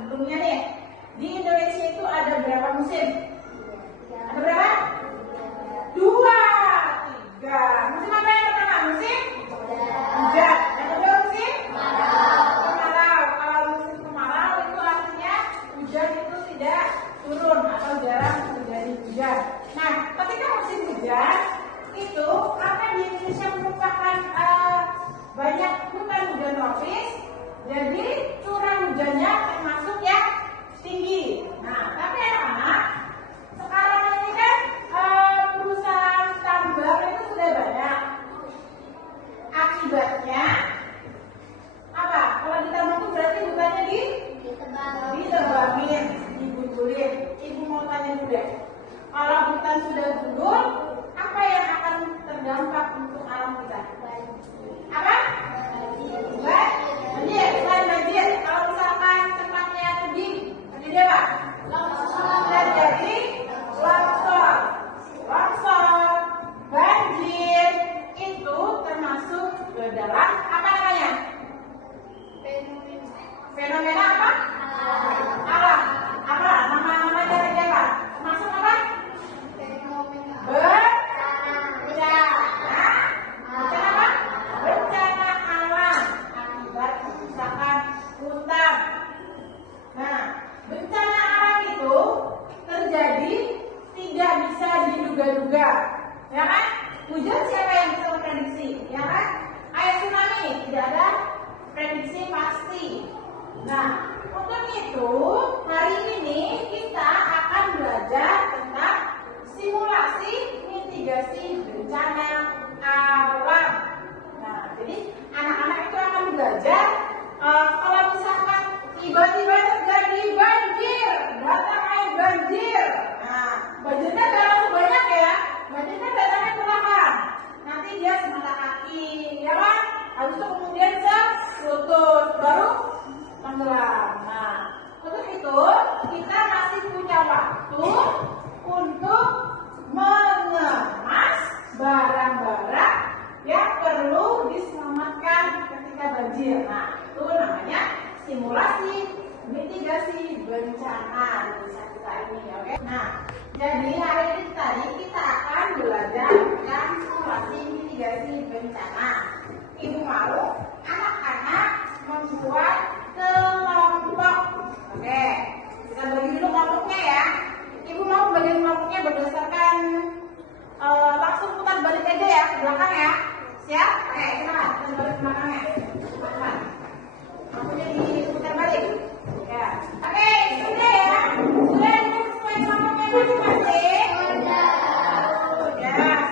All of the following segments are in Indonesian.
sebelumnya nih, di Indonesia itu ada berapa musim? Ada berapa? 2, 3. Musim apa yang pertama? Musim hujan. Yang kedua musim kemarau. Kalau musim kemarau itu artinya hujan itu tidak turun atau jarang terjadi hujan. Nah, ketika musim hujan itu karena di Indonesia merupakan banyak hujan tropis, jadi curah hujannya termasuk yang tinggi. Nah, tapi anak-anak sekarang ini kan perusahaan tambang itu sudah banyak. Akibatnya apa? Kalau ditambang itu berarti hutannya ditebangin, digundulin. Ibu mau tanya dulu deh. Kalau hutan sudah gundul, apa yang akan terdampak untuk alam kita? Apa? Banjir. Selain banjir, kalau misalkan tempatnya tebing, terjadi apa? Terjadi longsor. Longsor, banjir itu termasuk ke dalam apa namanya? Fenomena apa? Alam. Apa? Nama-nama dari apa? Termasuk apa? Bencana. Bencana apa? Bencana alam akibat kerusakan hutan. Nah, bencana alam itu terjadi tidak bisa diduga-duga, ya kan? Hujan siapa yang bisa memprediksi, ya kan? Air tsunami tidak ada prediksi pasti. Nah, untuk itu hari ini kita akan belajar tentang simulasi mitigasi bencana alam. Nah, jadi anak-anak itu akan belajar kalau misalkan tiba-tiba terjadi banjir, datang air banjir. Nah, banjirnya gak langsung banyak ya, banjirnya datangnya perlahan. Nanti dia semata kaki, ya kan? Habis itu kemudian selutut, baru tenggelam. Nah, untuk itu kita masih punya waktu untuk mengemas barang-barang yang perlu diselamatkan ketika banjir. Nah, itu namanya simulasi mitigasi bencana di desa kita ini, oke? Nah, jadi hari ini tadi kita akan belajar tentang simulasi mitigasi bencana. Ibu mau anak-anak membuat kelompok, oke? Kita bagi dulu kelompoknya ya. Ibu mau bagi kelompoknya berdasarkan langsung putar balik aja ya ke belakang ya. Siap? Oke, silakan putar balik ke belakangnya. Teman-teman. Maksudnya diputar balik. Ya. Oke, sudah ya. Sudah sesuai kelompoknya masing-masing. Sudah.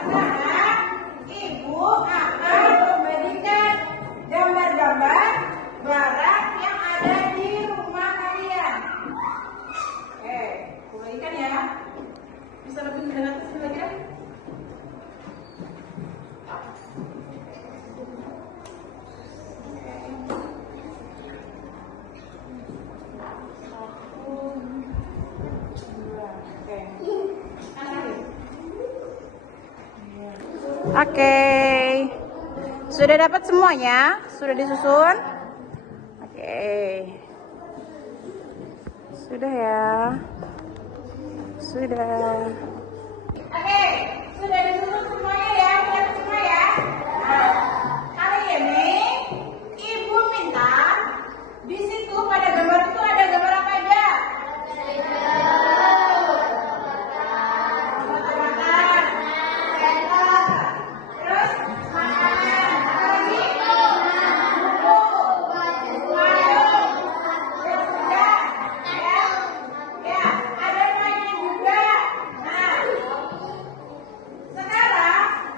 Sekarang Ibu akan memberikan gambar-gambar barang yang ada di rumah kalian. Oke, kembalikan ya. Bisa lebih mendekat ke sini lagi ya? Oke, sudah dapat semuanya? Sudah disusun? Oke, sudah ya, sudah. Oke, sudah disusun semuanya ya, lihat semua ya. Nah, kali ini Ibu minta di situ pada gambar itu ada gambar apa aja? Sekarang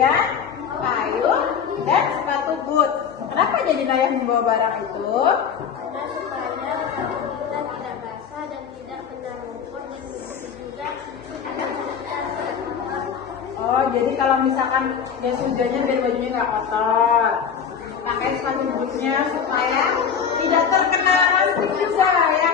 hujan, payung, dan sepatu boot. Kenapa jadi Nayah membawa barang itu? Karena supaya kaki kita tidak basah dan tidak kena lumpur, dan juga Oh, jadi kalau misalkan jas hujannya biar bajunya nggak kotor. Pakai sepatu bootnya supaya tidak terkena ranting juga ya.